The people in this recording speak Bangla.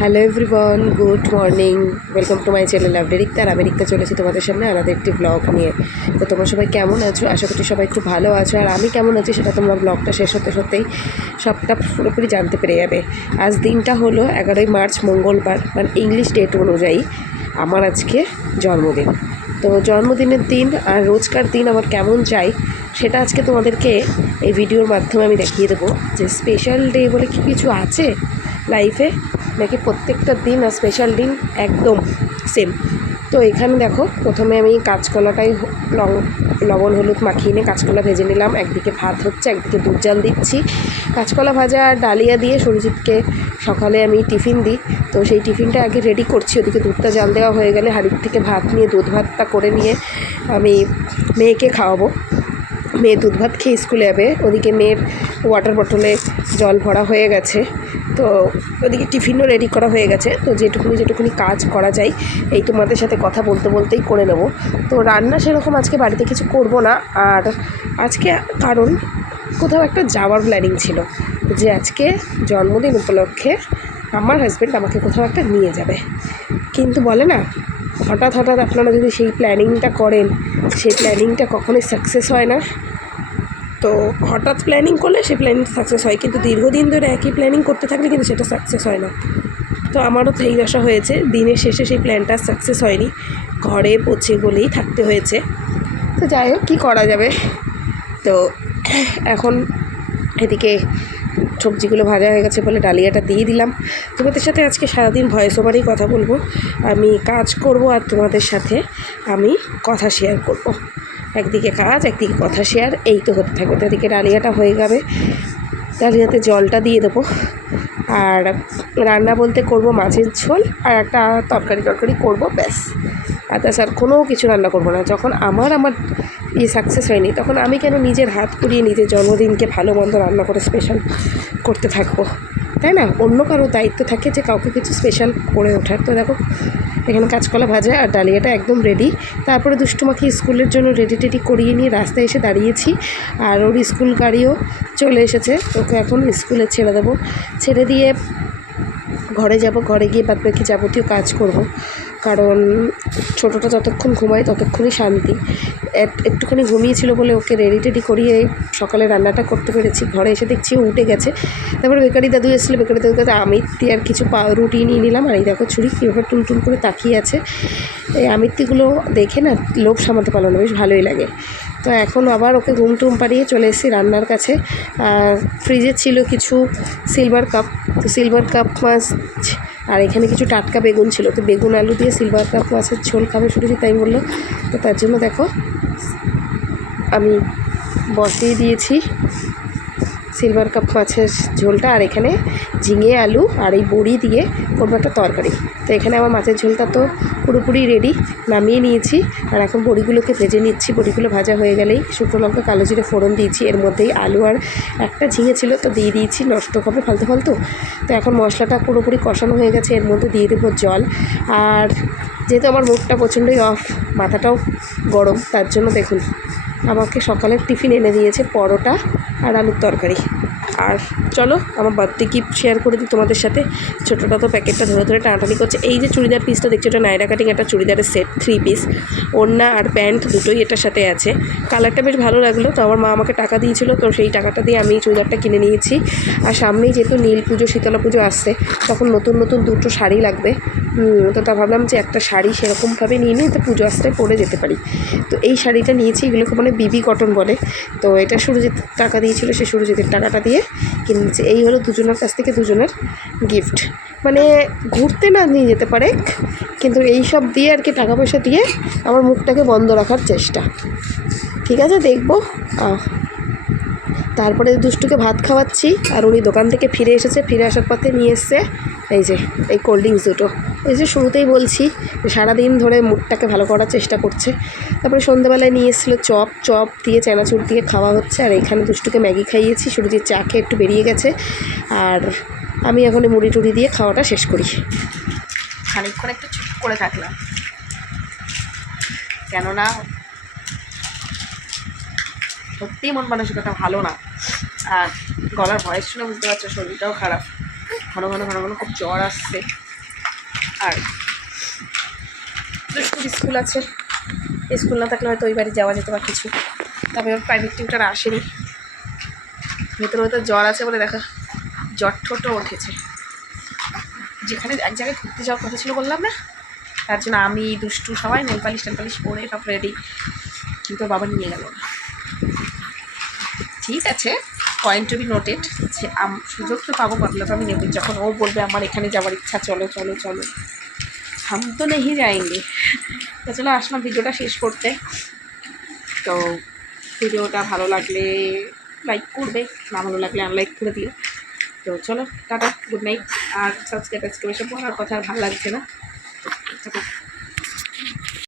Hello everyone, good morning. Welcome to my channel Rikta. আর আমি রিক্তা চলেছি তোমাদের সামনে আলাদা একটি ব্লগ নিয়ে। তো তোমরা সবাই কেমন আছো? আশা করছি সবাই খুব ভালো আছো। আর আমি কেমন আছি সেটা তোমরা ব্লগটা শেষ হতে হতেই সবটা পুরোপুরি জানতে পেরে যাবে। আজ দিনটা হলো 11ই মার্চ, মঙ্গলবার, মানে ইংলিশ ডেট অনুযায়ী আমার আজকে জন্মদিন। তো জন্মদিনের দিন আর রোজকার দিন আমার কেমন যায় সেটা আজকে তোমাদেরকে এই ভিডিওর মাধ্যমে আমি দেখিয়ে দেবো। যে স্পেশাল ডে বলে কি কিছু আছে লাইফে, নাকি প্রত্যেকটা দিন আর স্পেশাল দিন একদম সেম। তো এখানে দেখো, প্রথমে আমি কাঁচকলাটাই লবণ হলুদ মাখিয়ে নিয়ে কাঁচকলা ভেজে নিলাম। একদিকে ভাত হচ্ছে, একদিকে দুধ জাল দিচ্ছি। কাঁচকলা ভাজা আর ডালিয়া দিয়ে সুরজিৎকে সকালে আমি টিফিন দিই, তো সেই টিফিনটা আগে রেডি করছি। ওদিকে দুধটা জাল দেওয়া হয়ে গেলে হাঁড়ির থেকে ভাত নিয়ে দুধ ভাতটা করে নিয়ে আমি মেয়েকে খাওয়াবো। মেয়ে দুধ ভাত খেয়ে স্কুলে যাবে। ওদিকে মেয়ের ওয়াটার বটলে জল ভরা হয়ে গেছে, তো ওদিকে টিফিনও রেডি করা হয়ে গেছে। তো যেটুকুনি কাজ করা যায় এই তোমাদের সাথে কথা বলতে বলতেই করে নেব। তো রান্না সেরকম আজকে বাড়িতে কিছু করব না। আর আজকে কারণ কোথাও একটা যাওয়ার প্ল্যানিং ছিল, যে আজকে জন্মদিন উপলক্ষে আমার হাজব্যান্ড আমাকে কোথাও একটা নিয়ে যাবে। কিন্তু বলে না, হঠাৎ হঠাৎ আপনারা যদি সেই প্ল্যানিংটা করেন, সেই প্ল্যানিংটা কখনোই সাকসেস হয় না। তো হঠাৎ প্ল্যানিং করলে সেই প্ল্যানিং সাকসেস হয়, কিন্তু দীর্ঘদিন ধরে একই প্ল্যানিং করতে থাকলে কিন্তু সেটা সাকসেস হয় না। তো আমারও তো এই দশা হয়েছে, দিনের শেষে সেই প্ল্যানটা সাকসেস হয়নি, ঘরে পচে গলেই থাকতে হয়েছে। তো যাই হোক, কী করা যাবে। তো এখন এদিকে সবজিগুলো ভাজা হয়ে গেছে বলে ডালিয়াটা দিয়ে দিলাম। তোমাদের সাথে আজকে সারাদিন ভয়েস ওভারেই কথা বলবো, আমি কাজ করব আর তোমাদের সাথে আমি কথা শেয়ার করব। একদিকে কাজ, একদিকে কথা শেয়ার, এই তো হতে থাকবে। তো এদিকে ডালিয়াটা হয়ে যাবে, ডালিয়াতে জলটা দিয়ে দেবো। আর রান্না বলতে করব মাছের ঝোল আর একটা তরকারি করব, ব্যাস। আদার্স আর কোনো কিছু রান্না করব না। যখন আমার সাকসেস হয়নি, তখন আমি কেন নিজের হাত পুড়িয়ে নিজের জন্মদিনকে ভালো মন্দ রান্না করে স্পেশাল করতে থাকবো, তাই না? অন্য কারো দায়িত্ব থাকে যে কাউকে কিছু স্পেশাল করে ওঠার। তো দেখো, এখানে কাঁচকলা ভাজা আর ডালিয়াটা একদম রেডি। তারপরে দুষ্টুমাকে স্কুলের জন্য রেডি করিয়ে নিয়ে রাস্তায় এসে দাঁড়িয়েছি। আর ওর স্কুল গাড়িও চলে এসেছে, ওকে এখন স্কুলে ছেড়ে দেবো। ছেড়ে দিয়ে ঘরে যাব, ঘরে গিয়ে বাদবাকি যাবতীয় কাজ করব। কারণ ছোটোটা যতক্ষণ ঘুমায় ততক্ষণই শান্তি। একটুখানি ঘুমিয়েছিল বলে ওকে রেডি করিয়ে সকালে রান্নাটা করতে পেরেছি। ঘরে এসে দেখছি ও উঠে গেছে। তারপরে বেকারি দাদু এসেছিলো, বেকারি দাদুর কাছে আমিত্তি আর কিছু রুটি নিয়ে নিলাম। আর এই দেখো ছুরি কীভাবে টুনটুন করে তাকিয়ে আছে। এই আমিত্তিগুলো দেখে না লোভ সামলাতে পারলো না, বেশ ভালোই লাগে। তো এখন আবার ওকে ঘুম টুম পাড়িয়ে চলে এসেছি রান্নার কাছে। ফ্রিজে ছিল কিছু সিলভার কাপ, তো সিলভার কাপ মাছ আর এখানে কিছু টাটকা বেগুন ছিল। তো বেগুন আলু দিয়ে সিলভার কাপ মাছের ঝোল খাবে শুনেছি, তাই বললো। তো তার জন্য দেখো আমি বসিয়ে দিয়েছি সিলভার কাপ মাছের ঝোলটা। আর এখানে ঝিঙে আলু আর এই বড়ি দিয়ে করবো একটা তরকারি। তো এখানে আমার মাছের ঝোলটা তো পুরোপুরি রেডি, নামিয়ে নিয়েছি। আর এখন বড়িগুলোকে ভেজে নিচ্ছি। বড়িগুলো ভাজা হয়ে গেলেই শুকনো লঙ্কা কালো জিরে ফোড়ন দিয়েছি। এর মধ্যেই আলু আর একটা ঝিঙে ছিল, তো দিয়ে দিয়েছি, নষ্ট হবে ফালতু। তো এখন মশলাটা পুরোপুরি কষানো হয়ে গেছে, এর মধ্যে দিয়ে দেবো জল। আর যেহেতু আমার মুখটা প্রচণ্ডই অফ, মাথাটাও গরম, তার জন্য দেখুন আমাকে সকালের টিফিন এনে দিয়েছে পরোটা আর আলুর তরকারি। আর চলো আমার বার্থডে গিফট শেয়ার করে দিই তোমাদের সাথে। ছোটোটা তো প্যাকেটটা ধরে টানাটানি করছে। এই যে চুড়িদার পিসটা দেখছো, এটা নাইরা কাটিং একটা চুড়িদারের সেট, 3 পিস, ওড়না আর প্যান্ট দুটোই এটার সাথে আছে। কালারটা বেশ ভালো লাগলো, তো আমার মা আমাকে টাকা দিয়েছিল, তো সেই টাকাটা দিয়ে আমি চুড়িদারটা কিনে নিয়েছি। আর সামনেই যেহেতু নীল পুজো শীতলা পুজো আসছে, তখন নতুন দুটো শাড়ি লাগবে। তো তা ভাবলাম যে একটা শাড়ি সেরকমভাবে নিয়ে নিই, তো পুজো আসতে পরে যেতে পারি। তো এই শাড়িটা নিয়েছি, এগুলোকে মানে বিবি কটন বলে। তো এটা সুরজিৎ টাকা দিয়েছিল, সে সুরজিতের টাকাটা দিয়ে কিনেছি। এই হলো দুজনের কাছ থেকে দুজনের গিফট। মানে ঘুরতে না নিয়ে যেতে পারে, কিন্তু এই সব দিয়ে আর কি, টাকা পয়সা দিয়ে আমার মুখটাকে বন্ধ রাখার চেষ্টা। ঠিক আছে, দেখবো। তারপরে দুষ্টুকে ভাত খাওয়াচ্ছি। আর উনি দোকান থেকে ফিরে এসেছে, ফিরে আসার পথে নিয়ে এসছে এই যে এই কোল্ড ড্রিঙ্কস দুটো। ওই যে শুরুতেই বলছি, সারাদিন ধরে মুডটাকে ভালো করার চেষ্টা করছে। তারপরে সন্ধ্যেবেলায় নিয়ে এসেছিলো চপ দিয়ে চানাচুর দিয়ে খাওয়া হচ্ছে। আর এখানে দুষ্টুকে ম্যাগি খাইয়েছি, সুরজিৎ চা খেয়ে একটু বেরিয়ে গেছে। আর আমি এখন মুড়ি টুড়ি দিয়ে খাওয়াটা শেষ করি। খানিকক্ষণ একটু চুপ করে থাকলাম, কেননা সত্যিই মন মানসিকতা ভালো না। আর গলার ভয়েস শুনে বুঝতে পারছো শরীরটাও খারাপ, ঘন ঘন খুব জ্বর আসছে। আর দুষ্টুর স্কুল আছে, স্কুল না থাকলে হয়তো ওই বাড়ি যাওয়া যেত বা কিছু। তবে ওর প্রাইভেট টিউটার আসেনি, ভেতরে হয়তো জ্বর আছে বলে দেখা জ্বর ঠোঁটও উঠেছে। যেখানে এক জায়গায় ঘুরতে যাওয়ার কথা ছিল বললাম না, তার জন্য আমি দুষ্টু সবাই নেলপালিশ টেলপালিশ পরে সব রেডি, কিন্তু বাবা নিয়ে গেল না। ঠিক আছে, পয়েন্ট টু বি নোটেড, যে সুযোগ তো পাবো, মতলব আমি নেব, যখন ও বলবে আমার এখানে যাওয়ার ইচ্ছা, চলো চলো চলো, हम तो नहीं जाएंगे। তো চলো আসলাম ভিডিওটা শেষ করতে। তো ভিডিওটা ভালো লাগলে লাইক করবে, না ভালো লাগলে আনলাইক করে দিও। তো চলো টাটা, গুড নাইট। আর সাবস্ক্রাইব এসব পড়ার কথা আর ভালো লাগছে না।